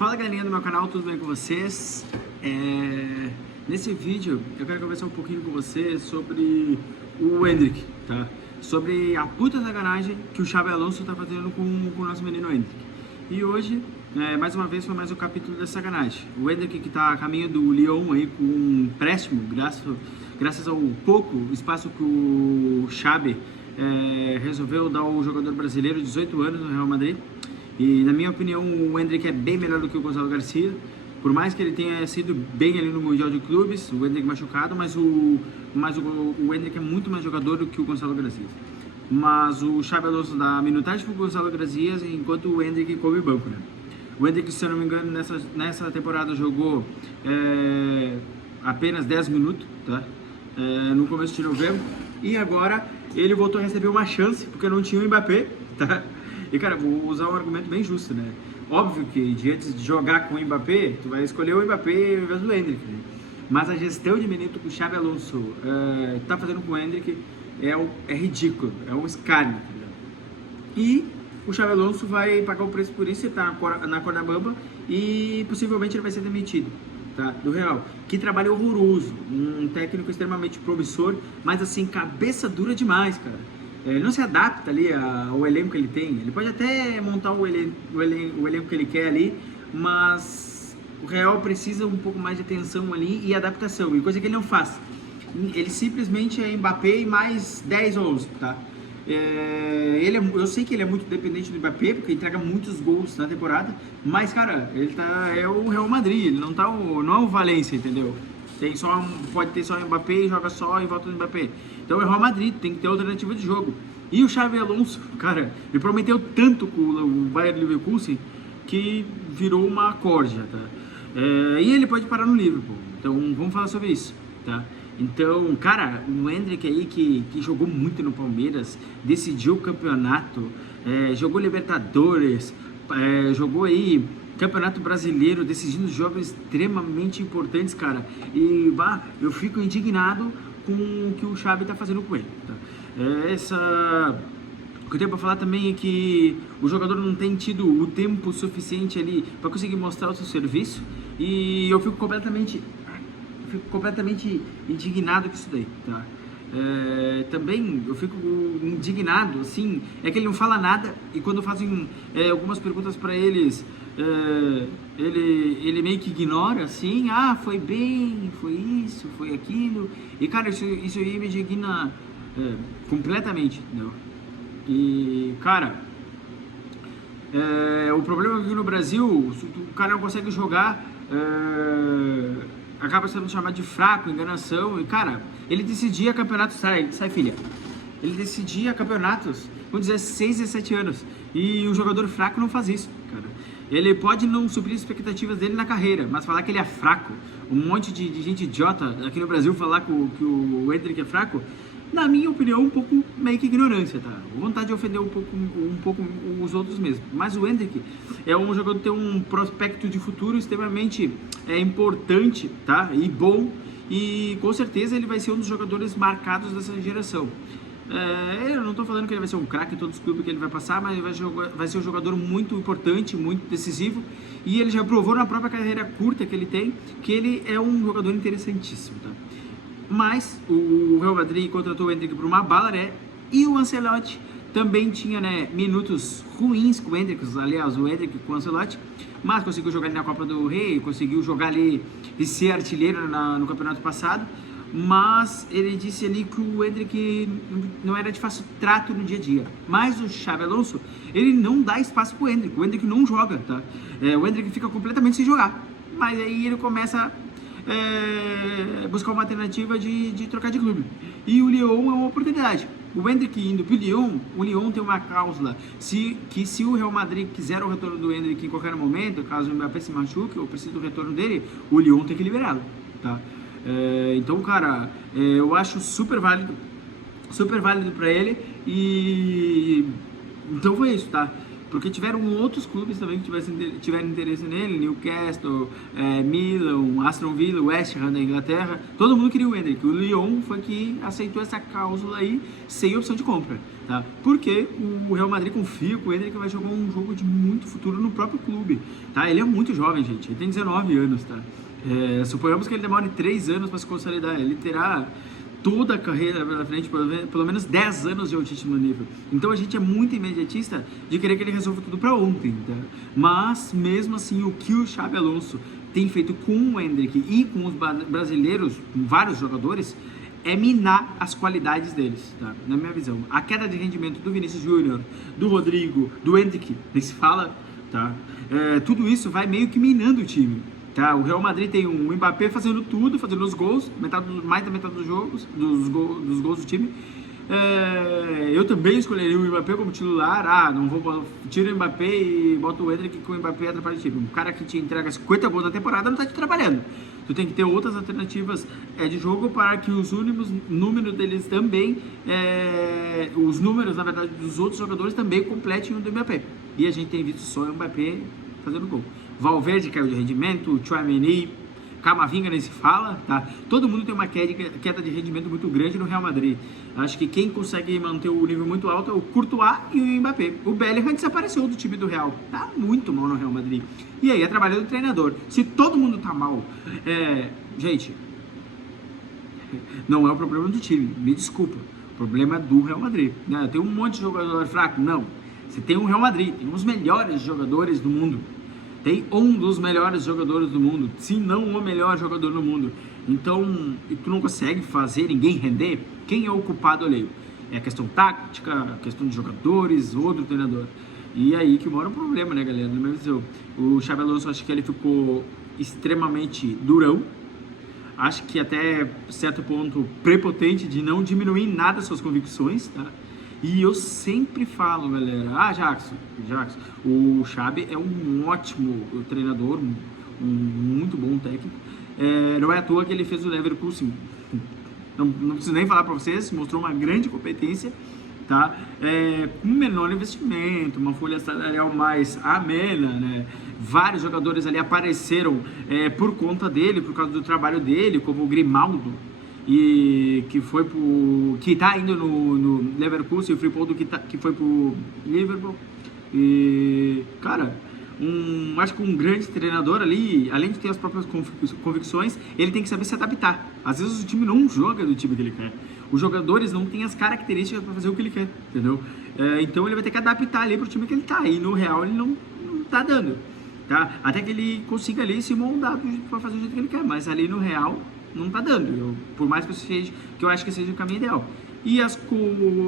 Fala galerinha do meu canal, tudo bem com vocês? Nesse vídeo eu quero conversar um pouquinho com vocês sobre o Endrick, tá? Sobre a puta sacanagem que o Xabi Alonso tá fazendo com o nosso menino Endrick. E hoje, mais uma vez, foi mais um capítulo dessa sacanagem. O Endrick que tá a caminho do Lyon aí com um empréstimo, graças ao pouco espaço que o Xabi resolveu dar ao jogador brasileiro de 18 anos no Real Madrid. E na minha opinião o Endrick é bem melhor do que o Gonçalo Garcia. Por mais que ele tenha sido bem ali no Mundial de Clubes, o Endrick machucado, mas o Endrick é muito mais jogador do que o Gonçalo Garcia. Mas o Xabi Alonso dá minutagem para o Gonçalo Garcia, enquanto o Endrick come banco, né? O Endrick, se eu não me engano, nessa temporada jogou apenas 10 minutos, tá? No começo de novembro. E agora ele voltou a receber uma chance, porque não tinha o Mbappé, tá? E cara, vou usar um argumento bem justo, né? Óbvio que diante de jogar com o Mbappé, tu vai escolher o Mbappé ao invés do Endrick, né? Mas a gestão de minuto que o Xabi Alonso tá fazendo com o Endrick é ridículo, é um escárnio, tá ligado? E o Xabi Alonso vai pagar o preço por isso, ele tá na corda bamba e possivelmente ele vai ser demitido, tá? Do Real. Que trabalho horroroso, um técnico extremamente promissor, mas assim, cabeça dura demais, cara. Ele não se adapta ali ao elenco que ele tem. Ele pode até montar o elenco que ele quer ali, mas o Real precisa um pouco mais de atenção ali e adaptação, e coisa que ele não faz. Ele simplesmente é Mbappé e mais 10 ou 11, tá? Eu sei que ele é muito dependente do Mbappé, porque entrega muitos gols na temporada, mas, cara, é o Real Madrid, ele não é o Valência, entendeu? Pode ter só o Mbappé e joga só em volta do Mbappé. Então é o Real Madrid, tem que ter alternativa de jogo. E o Xabi Alonso, cara, ele prometeu tanto com o Bayer Leverkusen que virou uma corja, tá? E ele pode parar no Liverpool. Então vamos falar sobre isso, tá? Então, cara, o Endrick aí que jogou muito no Palmeiras, decidiu o campeonato, jogou Libertadores, jogou aí Campeonato Brasileiro, decidindo jogos extremamente importantes, cara. E eu fico indignado com o que o Xabi tá fazendo com ele, tá? O que eu tenho pra falar também é que o jogador não tem tido o tempo suficiente ali para conseguir mostrar o seu serviço, e eu fico completamente indignado com isso daí, tá? Também eu fico indignado, assim, é que ele não fala nada, e quando fazem algumas perguntas para eles, ele meio que ignora, assim, foi bem, foi isso, foi aquilo, e cara, isso aí me indigna completamente, entendeu? E cara, o problema é que no Brasil o cara não consegue jogar, acaba sendo chamado de fraco, enganação, e cara, ele decidia campeonatos, sai filha, ele decidia campeonatos com 16, 17 anos, e o jogador fraco não faz isso, cara. Ele pode não suprir as expectativas dele na carreira, mas falar que ele é fraco, um monte de gente idiota aqui no Brasil falar que o Endrick é fraco, na minha opinião, um pouco meio que ignorância, tá? Vontade de ofender um pouco os outros mesmo. Mas o Endrick é um jogador que tem um prospecto de futuro extremamente importante, tá? E bom, e com certeza ele vai ser um dos jogadores marcados dessa geração. Eu não estou falando que ele vai ser um craque em todos os clubes que ele vai passar, mas ele vai ser um jogador muito importante, muito decisivo, e ele já provou na própria carreira curta que ele tem, que ele é um jogador interessantíssimo, tá? Mas o Real Madrid contratou o Endrick por uma bala, né? E o Ancelotti também tinha, né, minutos ruins com o Endrick, aliás, o Endrick com o Ancelotti, mas conseguiu jogar ali na Copa do Rei, conseguiu jogar ali e ser artilheiro no campeonato passado. Mas ele disse ali que o Endrick não era de fácil trato no dia a dia. Mas o Xabi Alonso, ele não dá espaço pro Endrick, o Endrick não joga, tá? O Endrick fica completamente sem jogar, mas aí ele começa buscar uma alternativa de trocar de clube. E o Lyon é uma oportunidade. O Endrick indo pro Lyon, o Lyon tem uma cláusula que se o Real Madrid quiser o retorno do Endrick em qualquer momento, caso o Mbappé se machuque ou precise do retorno dele, o Lyon tem que liberá-lo, tá? Então, cara, eu acho super válido para ele, e então foi isso, tá? porque tiveram outros clubes também que tiveram interesse nele, Newcastle, Milan, Aston Villa, West Ham da Inglaterra, todo mundo queria o Endrick. O Lyon foi que aceitou essa cláusula aí sem opção de compra, tá? Porque o Real Madrid confia que o Endrick vai jogar um jogo de muito futuro no próprio clube, tá? Ele é muito jovem, gente, ele tem 19 anos, tá? Suponhamos que ele demore 3 anos para se consolidar, ele terá toda a carreira pela frente, pelo menos 10 anos de altíssimo nível. Então a gente é muito imediatista de querer que ele resolva tudo para ontem, tá? Mas mesmo assim, o que o Xabi Alonso tem feito com o Endrick e com os brasileiros, com vários jogadores, é minar as qualidades deles, tá? Na minha visão. A queda de rendimento do Vinícius Júnior, do Rodrigo, do Endrick, nem se fala, tá? Tudo isso vai meio que minando o time. Tá, o Real Madrid tem um Mbappé fazendo tudo, fazendo os gols, mais da metade dos gols do time. Eu também escolheria o Mbappé como titular. Não vou tira o Mbappé e bota o Endrick, que o Mbappé atrapalha o time. Um cara que te entrega 50 gols na temporada não está te trabalhando. Tu tem que ter outras alternativas de jogo para que os números deles também, os números, na verdade, dos outros jogadores também completem o do Mbappé. E a gente tem visto só o Mbappé fazendo gol. Valverde caiu de rendimento, o Tchouaméni, Camavinga nem se fala, tá? Todo mundo tem uma queda de rendimento muito grande no Real Madrid. Acho que quem consegue manter o nível muito alto é o Courtois e o Mbappé. O Bellingham desapareceu do time do Real, tá muito mal no Real Madrid. E aí é trabalho do treinador. Se todo mundo tá mal, gente, não é o problema do time, me desculpa. O problema é do Real Madrid, né? Tem um monte de jogador fraco, não. Você tem um Real Madrid, tem os melhores jogadores do mundo. Tem um dos melhores jogadores do mundo, se não o melhor jogador do mundo. Então, tu não consegue fazer ninguém render, quem é o culpado ali? É a questão tática, a questão de jogadores, outro treinador. E aí que mora o problema, né, galera? No meu visão, o Xabi Alonso, acho que ele ficou extremamente durão. Acho que até certo ponto prepotente de não diminuir nada suas convicções, tá? E eu sempre falo, galera, Jackson, o Xabi é um ótimo treinador, um muito bom técnico. Não é à toa que ele fez o Leverkusen, não preciso nem falar para vocês, mostrou uma grande competência, tá? Com menor investimento, uma folha salarial mais amena, né? Vários jogadores ali apareceram por conta dele, por causa do trabalho dele, como o Grimaldo, e que tá indo no Leverkusen, o Frimpong que foi pro Liverpool. E, cara, acho que um grande treinador ali, além de ter as próprias convicções, ele tem que saber se adaptar. Às vezes o time não joga do time que ele quer. Os jogadores não têm as características para fazer o que ele quer, entendeu? Então ele vai ter que adaptar ali pro time que ele tá. E no Real ele não tá dando, tá? Até que ele consiga ali se moldar para fazer o jeito que ele quer. Mas ali no Real não tá dando, por mais que eu acho que seja o caminho ideal. E as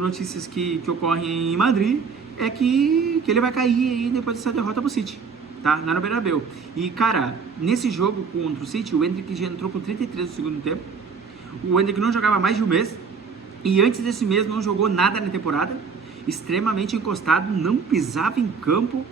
notícias que ocorrem em Madrid é que ele vai cair aí depois dessa derrota pro City, tá? Lá no Bernabéu. E, cara, nesse jogo contra o City, o Endrick já entrou com 33 no segundo tempo. O Endrick não jogava mais de um mês, e antes desse mês não jogou nada na temporada, extremamente encostado, não pisava em campo.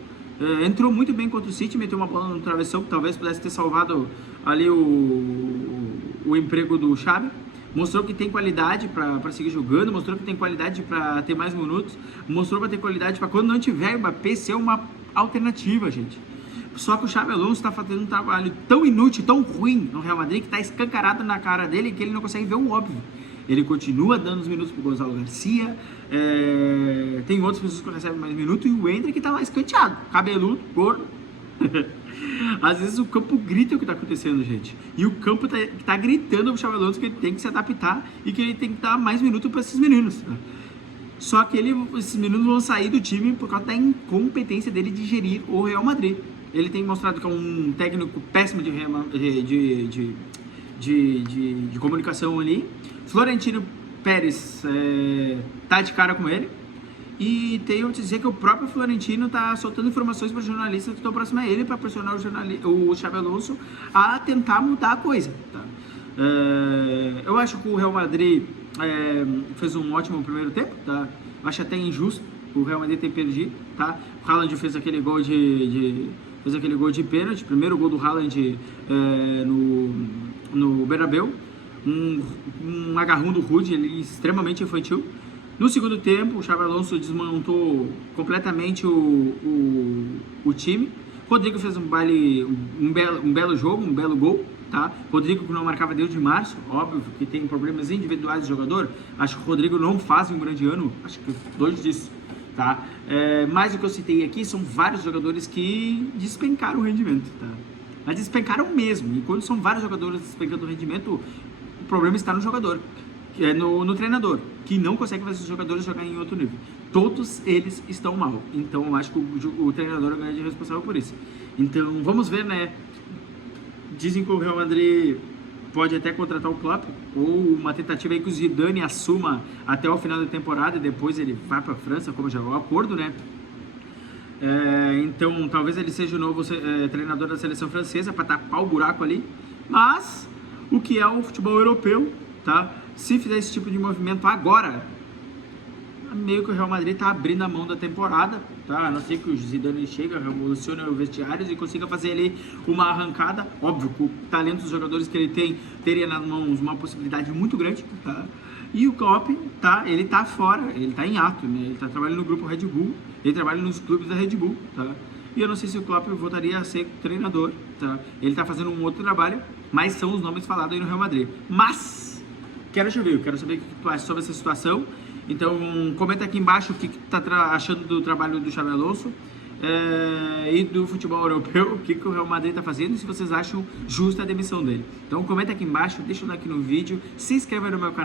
Entrou muito bem contra o City, meteu uma bola no travessão que talvez pudesse ter salvado ali o emprego do Xabi. Mostrou que tem qualidade para seguir jogando, mostrou que tem qualidade para ter mais minutos, mostrou para ter qualidade para quando não tiver o Mbappé ser uma alternativa, gente. Só que o Xabi Alonso está fazendo um trabalho tão inútil, tão ruim no Real Madrid, que está escancarado na cara dele, que ele não consegue ver o óbvio. Ele continua dando os minutos pro Gonzalo Garcia, tem outras pessoas que recebem mais minutos, e o Endrick tá lá escanteado, cabeludo, gordo. Às vezes o campo grita o que tá acontecendo, gente. E o campo tá gritando pro Xabi Alonso que ele tem que se adaptar e que ele tem que dar mais minutos para esses meninos. Só que esses meninos vão sair do time por causa da incompetência dele de gerir o Real Madrid. Ele tem mostrado que é um técnico péssimo de comunicação ali. Florentino Pérez tá de cara com ele. E tenho que dizer que o próprio Florentino tá soltando informações para jornalistas que estão próximos a ele para pressionar o Xabi Alonso a tentar mudar a coisa, tá? Eu acho que o Real Madrid fez um ótimo primeiro tempo, tá? Acho até injusto o Real Madrid ter perdido, tá? O Haaland fez aquele gol de pênalti, primeiro gol do Haaland no Bernabéu, um agarrão do Rude, ele extremamente infantil. No segundo tempo, o Xabi Alonso desmontou completamente o time. Rodrigo fez um belo jogo, um belo gol, tá? Rodrigo que não marcava desde março, óbvio que tem problemas individuais do jogador. Acho que o Rodrigo não faz um grande ano, acho que longe disso, tá? Mas o que eu citei aqui são vários jogadores que despencaram o rendimento, tá? Mas despencaram mesmo. E quando são vários jogadores despencando o rendimento, o problema está no jogador, que é no treinador, que não consegue fazer os jogadores jogarem em outro nível. Todos eles estão mal. Então eu acho que o treinador é o grande responsável por isso. Então vamos ver, né? Dizem que o Real Madrid pode até contratar o Klopp, ou uma tentativa aí que o Zidane assuma até o final da temporada e depois ele vá para a França, como já é o acordo, né? Então talvez ele seja o novo treinador da seleção francesa para tapar o buraco ali. Mas o que é o futebol europeu, tá? Se fizer esse tipo de movimento agora, meio que o Real Madrid tá abrindo a mão da temporada, tá? A não ser que o Zidane chega, revolucione os vestiários e consiga fazer ali uma arrancada. Óbvio, com o talento dos jogadores que ele tem, teria nas mãos uma possibilidade muito grande, tá? E o Klopp, tá? Ele tá fora, ele tá em ato, né? Ele tá trabalhando no grupo Red Bull, ele trabalha nos clubes da Red Bull, tá? E eu não sei se o Klopp voltaria a ser treinador, tá? Ele tá fazendo um outro trabalho, mas são os nomes falados aí no Real Madrid. Mas quero saber o que tu acha sobre essa situação. Então comenta aqui embaixo o que tu tá achando do trabalho do Xabi Alonso e do futebol europeu, o que o Real Madrid tá fazendo e se vocês acham justa a demissão dele. Então comenta aqui embaixo, deixa um like no vídeo, se inscreva no meu canal.